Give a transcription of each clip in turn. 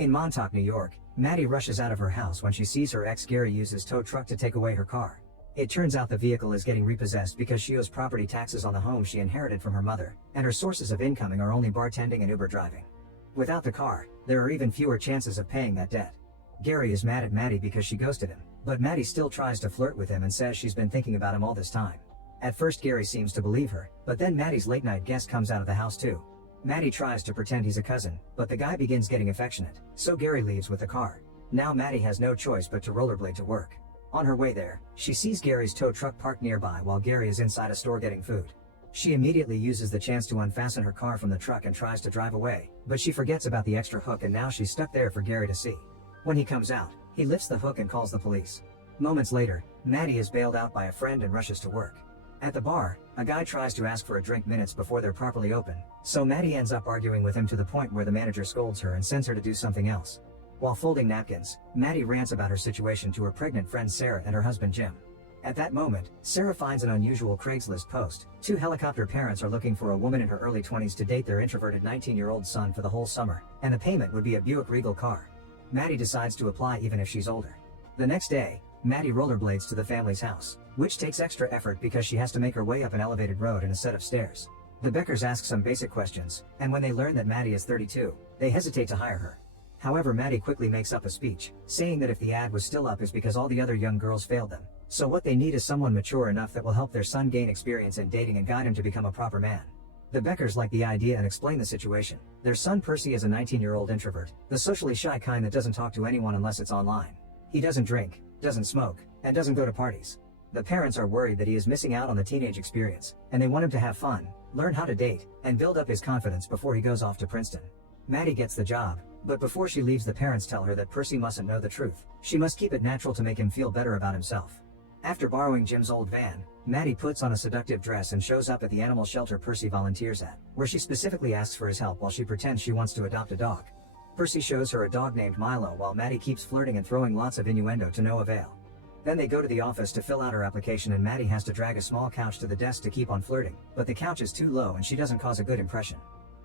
In Montauk, New York, Maddie rushes out of her house when she sees her ex Gary use his tow truck to take away her car. It turns out the vehicle is getting repossessed because she owes property taxes on the home she inherited from her mother, and her sources of income are only bartending and Uber driving. Without the car, there are even fewer chances of paying that debt. Gary is mad at Maddie because she ghosted him, but Maddie still tries to flirt with him and says she's been thinking about him all this time. At first Gary seems to believe her, but then Maddie's late night guest comes out of the house too. Maddie tries to pretend he's a cousin, but the guy begins getting affectionate, so Gary leaves with the car. Now Maddie has no choice but to rollerblade to work. On her way there, she sees Gary's tow truck parked nearby while Gary is inside a store getting food. She immediately uses the chance to unfasten her car from the truck and tries to drive away, but she forgets about the extra hook and now she's stuck there for Gary to see. When he comes out, he lifts the hook and calls the police. Moments later, Maddie is bailed out by a friend and rushes to work. At the bar, a guy tries to ask for a drink minutes before they're properly open, so Maddie ends up arguing with him to the point where the manager scolds her and sends her to do something else. While folding napkins, Maddie rants about her situation to her pregnant friend Sarah and her husband Jim. At that moment, Sarah finds an unusual Craigslist post. Two helicopter parents are looking for a woman in her early 20s to date their introverted 19-year-old son for the whole summer, and the payment would be a Buick Regal car. Maddie decides to apply even if she's older. The next day, Maddie rollerblades to the family's house, which takes extra effort because she has to make her way up an elevated road and a set of stairs. The Beckers ask some basic questions, and when they learn that Maddie is 32, they hesitate to hire her. However, Maddie quickly makes up a speech, saying that if the ad was still up is because all the other young girls failed them. So what they need is someone mature enough that will help their son gain experience in dating and guide him to become a proper man. The Beckers like the idea and explain the situation. Their son Percy is a 19-year-old introvert, the socially shy kind that doesn't talk to anyone unless it's online. He doesn't drink, doesn't smoke, and doesn't go to parties. The parents are worried that he is missing out on the teenage experience, and they want him to have fun, learn how to date, and build up his confidence before he goes off to Princeton. Maddie gets the job, but before she leaves the parents tell her that Percy mustn't know the truth. She must keep it natural to make him feel better about himself. After borrowing Jim's old van, Maddie puts on a seductive dress and shows up at the animal shelter Percy volunteers at, where she specifically asks for his help while she pretends she wants to adopt a dog. Percy shows her a dog named Milo while Maddie keeps flirting and throwing lots of innuendo to no avail. Then they go to the office to fill out her application and Maddie has to drag a small couch to the desk to keep on flirting, but the couch is too low and she doesn't cause a good impression.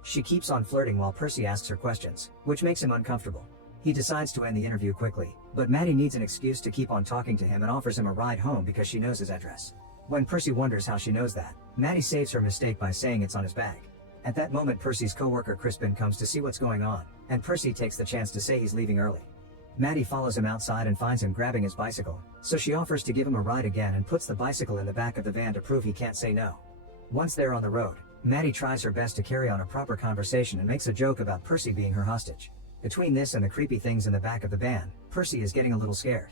She keeps on flirting while Percy asks her questions, which makes him uncomfortable. He decides to end the interview quickly, but Maddie needs an excuse to keep on talking to him and offers him a ride home because she knows his address. When Percy wonders how she knows that, Maddie saves her mistake by saying it's on his bag. At that moment Percy's coworker Crispin comes to see what's going on, and Percy takes the chance to say he's leaving early. Maddie follows him outside and finds him grabbing his bicycle, so she offers to give him a ride again and puts the bicycle in the back of the van to prove he can't say no. Once they're on the road, Maddie tries her best to carry on a proper conversation and makes a joke about Percy being her hostage. Between this and the creepy things in the back of the van, Percy is getting a little scared.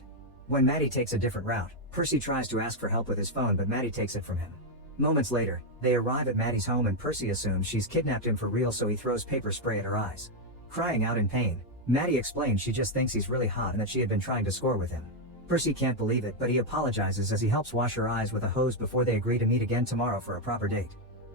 When Maddie takes a different route, Percy tries to ask for help with his phone but Maddie takes it from him. Moments later, they arrive at Maddie's home and Percy assumes she's kidnapped him for real so he throws paper spray at her eyes. Crying out in pain, Maddie explains she just thinks he's really hot and that she had been trying to score with him. Percy can't believe it but he apologizes as he helps wash her eyes with a hose before they agree to meet again tomorrow for a proper date.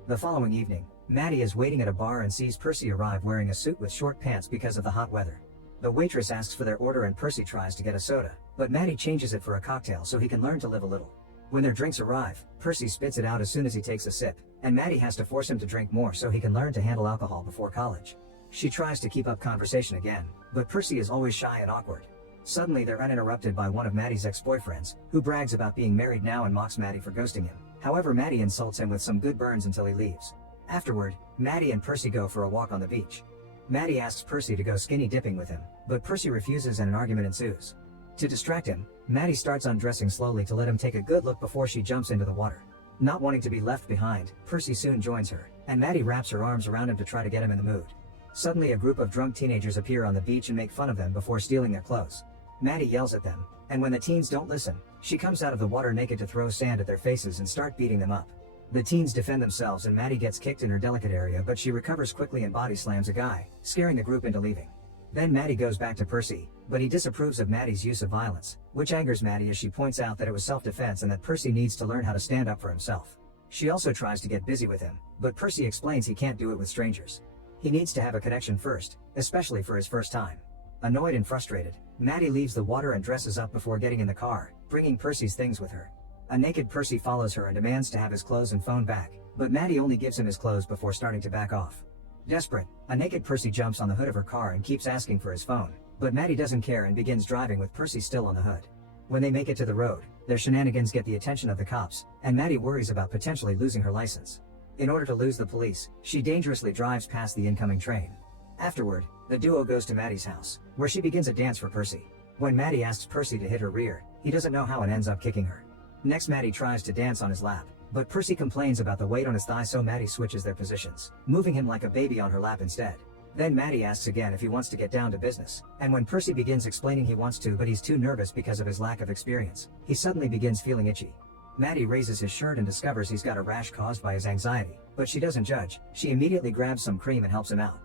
The following evening, Maddie is waiting at a bar and sees Percy arrive wearing a suit with short pants because of the hot weather. The waitress asks for their order and Percy tries to get a soda, but Maddie changes it for a cocktail so he can learn to live a little. When their drinks arrive, Percy spits it out as soon as he takes a sip, and Maddie has to force him to drink more so he can learn to handle alcohol before college. She tries to keep up conversation again, but Percy is always shy and awkward. Suddenly they're uninterrupted by one of Maddie's ex-boyfriends, who brags about being married now and mocks Maddie for ghosting him. However, Maddie insults him with some good burns until he leaves. Afterward, Maddie and Percy go for a walk on the beach. Maddie asks Percy to go skinny dipping with him, but Percy refuses and an argument ensues. To distract him, Maddie starts undressing slowly to let him take a good look before she jumps into the water. Not wanting to be left behind, Percy soon joins her, and Maddie wraps her arms around him to try to get him in the mood. Suddenly a group of drunk teenagers appear on the beach and make fun of them before stealing their clothes. Maddie yells at them, and when the teens don't listen, she comes out of the water naked to throw sand at their faces and start beating them up. The teens defend themselves and Maddie gets kicked in her delicate area but she recovers quickly and body slams a guy, scaring the group into leaving. Then Maddie goes back to Percy, but he disapproves of Maddie's use of violence, which angers Maddie as she points out that it was self-defense and that Percy needs to learn how to stand up for himself. She also tries to get busy with him, but Percy explains he can't do it with strangers. He needs to have a connection first, especially for his first time. Annoyed and frustrated, Maddie leaves the water and dresses up before getting in the car, bringing Percy's things with her. A naked Percy follows her and demands to have his clothes and phone back, but Maddie only gives him his clothes before starting to back off. Desperate, a naked Percy jumps on the hood of her car and keeps asking for his phone, but Maddie doesn't care and begins driving with Percy still on the hood. When they make it to the road, their shenanigans get the attention of the cops, and Maddie worries about potentially losing her license. In order to lose the police, she dangerously drives past the incoming train. Afterward, the duo goes to Maddie's house, where she begins a dance for Percy. When Maddie asks Percy to hit her rear, he doesn't know how and ends up kicking her. Next, Maddie tries to dance on his lap, but Percy complains about the weight on his thigh, so Maddie switches their positions, moving him like a baby on her lap instead. Then Maddie asks again if he wants to get down to business, and when Percy begins explaining he wants to but he's too nervous because of his lack of experience, he suddenly begins feeling itchy. Maddie raises his shirt and discovers he's got a rash caused by his anxiety, but she doesn't judge. She immediately grabs some cream and helps him out.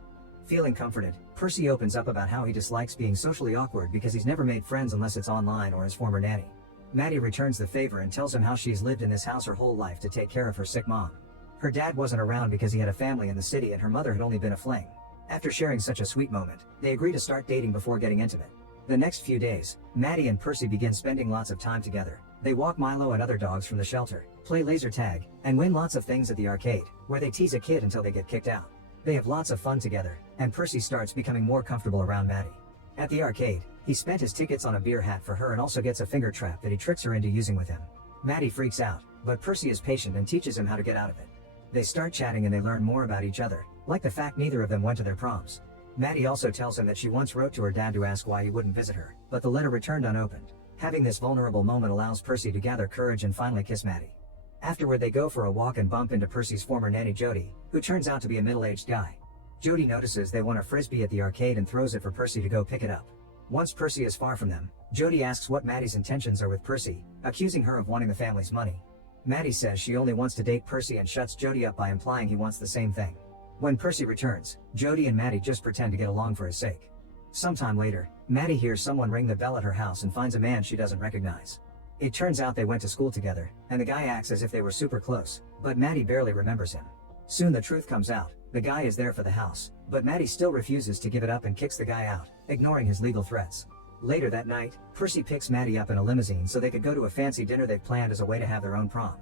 Feeling comforted, Percy opens up about how he dislikes being socially awkward because he's never made friends unless it's online or his former nanny. Maddie returns the favor and tells him how she's lived in this house her whole life to take care of her sick mom. Her dad wasn't around because he had a family in the city and her mother had only been a fling. After sharing such a sweet moment, they agree to start dating before getting intimate. The next few days, Maddie and Percy begin spending lots of time together. They walk Milo and other dogs from the shelter, play laser tag, and win lots of things at the arcade, where they tease a kid until they get kicked out. They have lots of fun together, and Percy starts becoming more comfortable around Maddie. At the arcade, he spent his tickets on a beer hat for her and also gets a finger trap that he tricks her into using with him. Maddie freaks out, but Percy is patient and teaches him how to get out of it. They start chatting and they learn more about each other, like the fact neither of them went to their proms. Maddie also tells him that she once wrote to her dad to ask why he wouldn't visit her, but the letter returned unopened. Having this vulnerable moment allows Percy to gather courage and finally kiss Maddie. Afterward, they go for a walk and bump into Percy's former nanny Jody, who turns out to be a middle-aged guy. Jody notices they want a frisbee at the arcade and throws it for Percy to go pick it up. Once Percy is far from them, Jody asks what Maddie's intentions are with Percy, accusing her of wanting the family's money. Maddie says she only wants to date Percy and shuts Jody up by implying he wants the same thing. When Percy returns, Jody and Maddie just pretend to get along for his sake. Sometime later, Maddie hears someone ring the bell at her house and finds a man she doesn't recognize. It turns out they went to school together, and the guy acts as if they were super close, but Maddie barely remembers him. Soon the truth comes out. The guy is there for the house, but Maddie still refuses to give it up and kicks the guy out, ignoring his legal threats. Later that night, Percy picks Maddie up in a limousine so they could go to a fancy dinner they've planned as a way to have their own prom.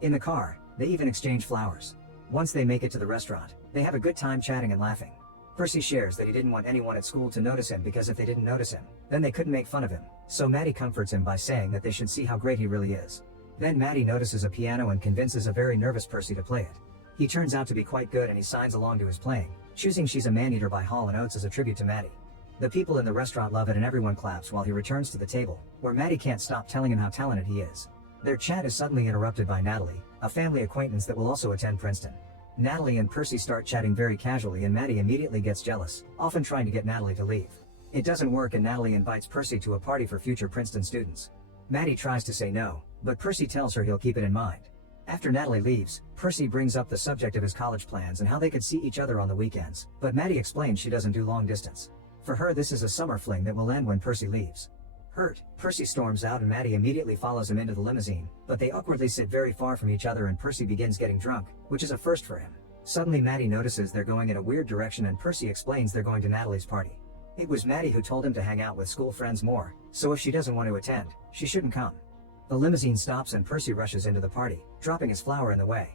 In the car, they even exchange flowers. Once they make it to the restaurant, they have a good time chatting and laughing. Percy shares that he didn't want anyone at school to notice him because if they didn't notice him, then they couldn't make fun of him, so Maddie comforts him by saying that they should see how great he really is. Then Maddie notices a piano and convinces a very nervous Percy to play it. He turns out to be quite good and he signs along to his playing, choosing She's a Man-Eater by Hall & Oates as a tribute to Maddie. The people in the restaurant love it and everyone claps while he returns to the table, where Maddie can't stop telling him how talented he is. Their chat is suddenly interrupted by Natalie, a family acquaintance that will also attend Princeton. Natalie and Percy start chatting very casually and Maddie immediately gets jealous, often trying to get Natalie to leave. It doesn't work and Natalie invites Percy to a party for future Princeton students. Maddie tries to say no, but Percy tells her he'll keep it in mind. After Natalie leaves, Percy brings up the subject of his college plans and how they could see each other on the weekends, but Maddie explains she doesn't do long distance. For her, this is a summer fling that will end when Percy leaves. Hurt, Percy storms out and Maddie immediately follows him into the limousine, but they awkwardly sit very far from each other and Percy begins getting drunk, which is a first for him. Suddenly Maddie notices they're going in a weird direction and Percy explains they're going to Natalie's party. It was Maddie who told him to hang out with school friends more, so if she doesn't want to attend, she shouldn't come. The limousine stops and Percy rushes into the party, dropping his flower in the way.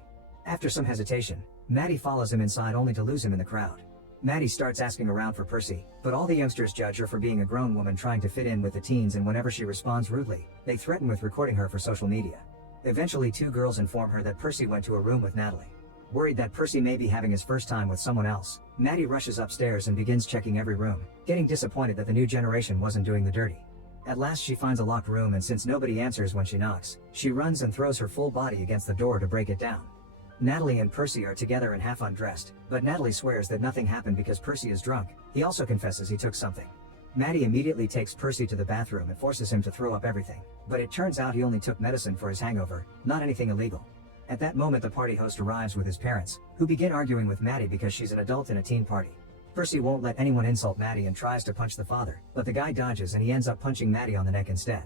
After some hesitation, Maddie follows him inside only to lose him in the crowd. Maddie starts asking around for Percy, but all the youngsters judge her for being a grown woman trying to fit in with the teens and whenever she responds rudely, they threaten with recording her for social media. Eventually 2 girls inform her that Percy went to a room with Natalie. Worried that Percy may be having his first time with someone else, Maddie rushes upstairs and begins checking every room, getting disappointed that the new generation wasn't doing the dirty. At last she finds a locked room and since nobody answers when she knocks, she runs and throws her full body against the door to break it down. Natalie and Percy are together and half undressed, but Natalie swears that nothing happened because Percy is drunk. He also confesses he took something. Maddie immediately takes Percy to the bathroom and forces him to throw up everything, but it turns out he only took medicine for his hangover, not anything illegal. At that moment the party host arrives with his parents, who begin arguing with Maddie because she's an adult in a teen party. Percy won't let anyone insult Maddie and tries to punch the father, but the guy dodges and he ends up punching Maddie on the neck instead.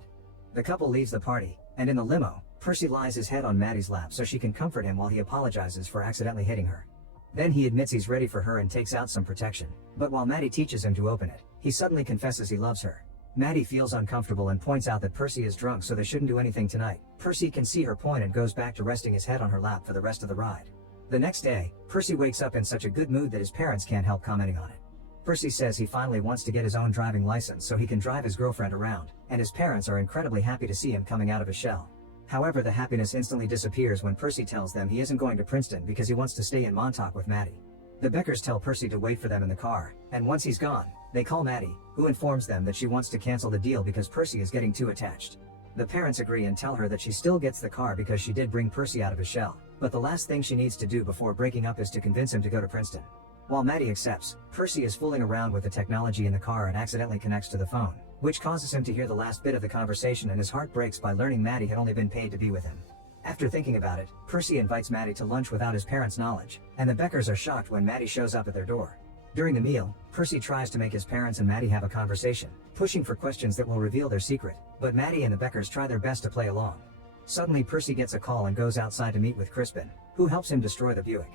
The couple leaves the party, and in the limo, Percy lies his head on Maddie's lap so she can comfort him while he apologizes for accidentally hitting her. Then he admits he's ready for her and takes out some protection, but while Maddie teaches him to open it, he suddenly confesses he loves her. Maddie feels uncomfortable and points out that Percy is drunk so they shouldn't do anything tonight. Percy can see her point and goes back to resting his head on her lap for the rest of the ride. The next day, Percy wakes up in such a good mood that his parents can't help commenting on it. Percy says he finally wants to get his own driving license so he can drive his girlfriend around, and his parents are incredibly happy to see him coming out of his shell. However, the happiness instantly disappears when Percy tells them he isn't going to Princeton because he wants to stay in Montauk with Maddie. The Beckers tell Percy to wait for them in the car, and once he's gone, they call Maddie, who informs them that she wants to cancel the deal because Percy is getting too attached. The parents agree and tell her that she still gets the car because she did bring Percy out of his shell, but the last thing she needs to do before breaking up is to convince him to go to Princeton. While Maddie accepts, Percy is fooling around with the technology in the car and accidentally connects to the phone, which causes him to hear the last bit of the conversation, and his heart breaks by learning Maddie had only been paid to be with him. After thinking about it, Percy invites Maddie to lunch without his parents' knowledge, and the Beckers are shocked when Maddie shows up at their door. During the meal, Percy tries to make his parents and Maddie have a conversation, pushing for questions that will reveal their secret, but Maddie and the Beckers try their best to play along. Suddenly Percy gets a call and goes outside to meet with Crispin, who helps him destroy the Buick.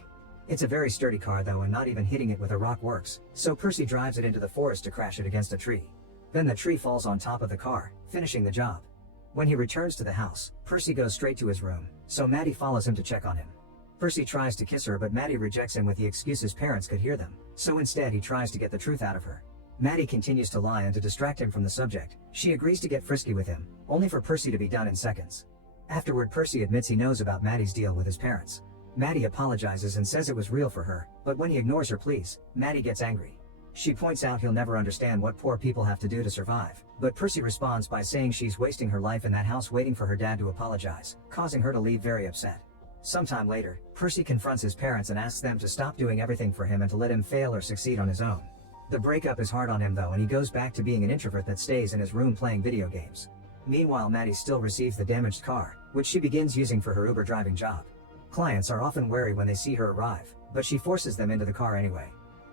It's a very sturdy car though, and not even hitting it with a rock works, so Percy drives it into the forest to crash it against a tree. Then the tree falls on top of the car, finishing the job. When he returns to the house, Percy goes straight to his room, so Maddie follows him to check on him. Percy tries to kiss her, but Maddie rejects him with the excuse his parents could hear them, so instead he tries to get the truth out of her. Maddie continues to lie, and to distract him from the subject, she agrees to get frisky with him, only for Percy to be done in seconds. Afterward, Percy admits he knows about Maddie's deal with his parents. Maddie apologizes and says it was real for her, but when he ignores her pleas, Maddie gets angry. She points out he'll never understand what poor people have to do to survive, but Percy responds by saying she's wasting her life in that house waiting for her dad to apologize, causing her to leave very upset. Sometime later, Percy confronts his parents and asks them to stop doing everything for him and to let him fail or succeed on his own. The breakup is hard on him though, and he goes back to being an introvert that stays in his room playing video games. Meanwhile, Maddie still receives the damaged car, which she begins using for her Uber driving job. Clients are often wary when they see her arrive, but she forces them into the car anyway.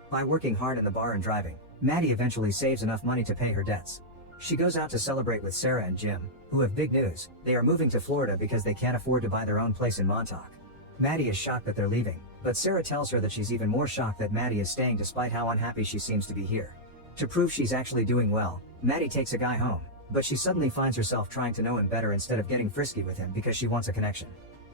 By working hard in the bar and driving, Maddie eventually saves enough money to pay her debts. She goes out to celebrate with Sarah and Jim, who have big news. They are moving to Florida because they can't afford to buy their own place in Montauk. Maddie is shocked that they're leaving, but Sarah tells her that she's even more shocked that Maddie is staying despite how unhappy she seems to be here. To prove she's actually doing well, Maddie takes a guy home, but she suddenly finds herself trying to know him better instead of getting frisky with him because she wants a connection.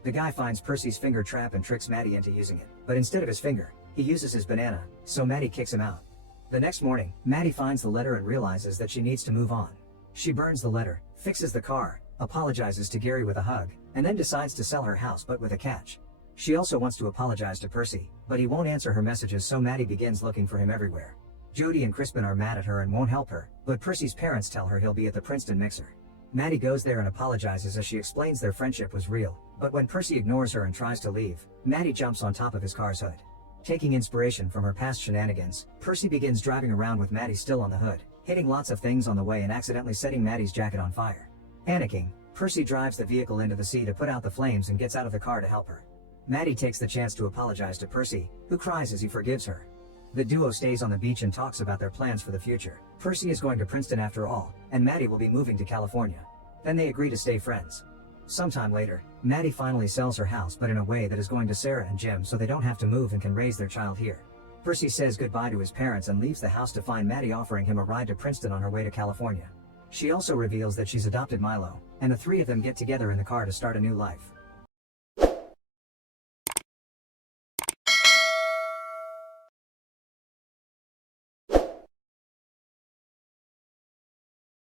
The guy finds Percy's finger trap and tricks Maddie into using it, but instead of his finger, he uses his banana, so Maddie kicks him out. The next morning, Maddie finds the letter and realizes that she needs to move on. She burns the letter, fixes the car, apologizes to Gary with a hug, and then decides to sell her house, but with a catch. She also wants to apologize to Percy, but he won't answer her messages, so Maddie begins looking for him everywhere. Jody and Crispin are mad at her and won't help her, but Percy's parents tell her he'll be at the Princeton mixer. Maddie goes there and apologizes as she explains their friendship was real, but when Percy ignores her and tries to leave, Maddie jumps on top of his car's hood. Taking inspiration from her past shenanigans, Percy begins driving around with Maddie still on the hood, hitting lots of things on the way and accidentally setting Maddie's jacket on fire. Panicking, Percy drives the vehicle into the sea to put out the flames and gets out of the car to help her. Maddie takes the chance to apologize to Percy, who cries as he forgives her. The duo stays on the beach and talks about their plans for the future. Percy is going to Princeton after all, and Maddie will be moving to California. Then they agree to stay friends. Sometime later, Maddie finally sells her house, but in a way that is going to Sarah and Jim so they don't have to move and can raise their child here. Percy says goodbye to his parents and leaves the house to find Maddie offering him a ride to Princeton on her way to California. She also reveals that she's adopted Milo, and the three of them get together in the car to start a new life.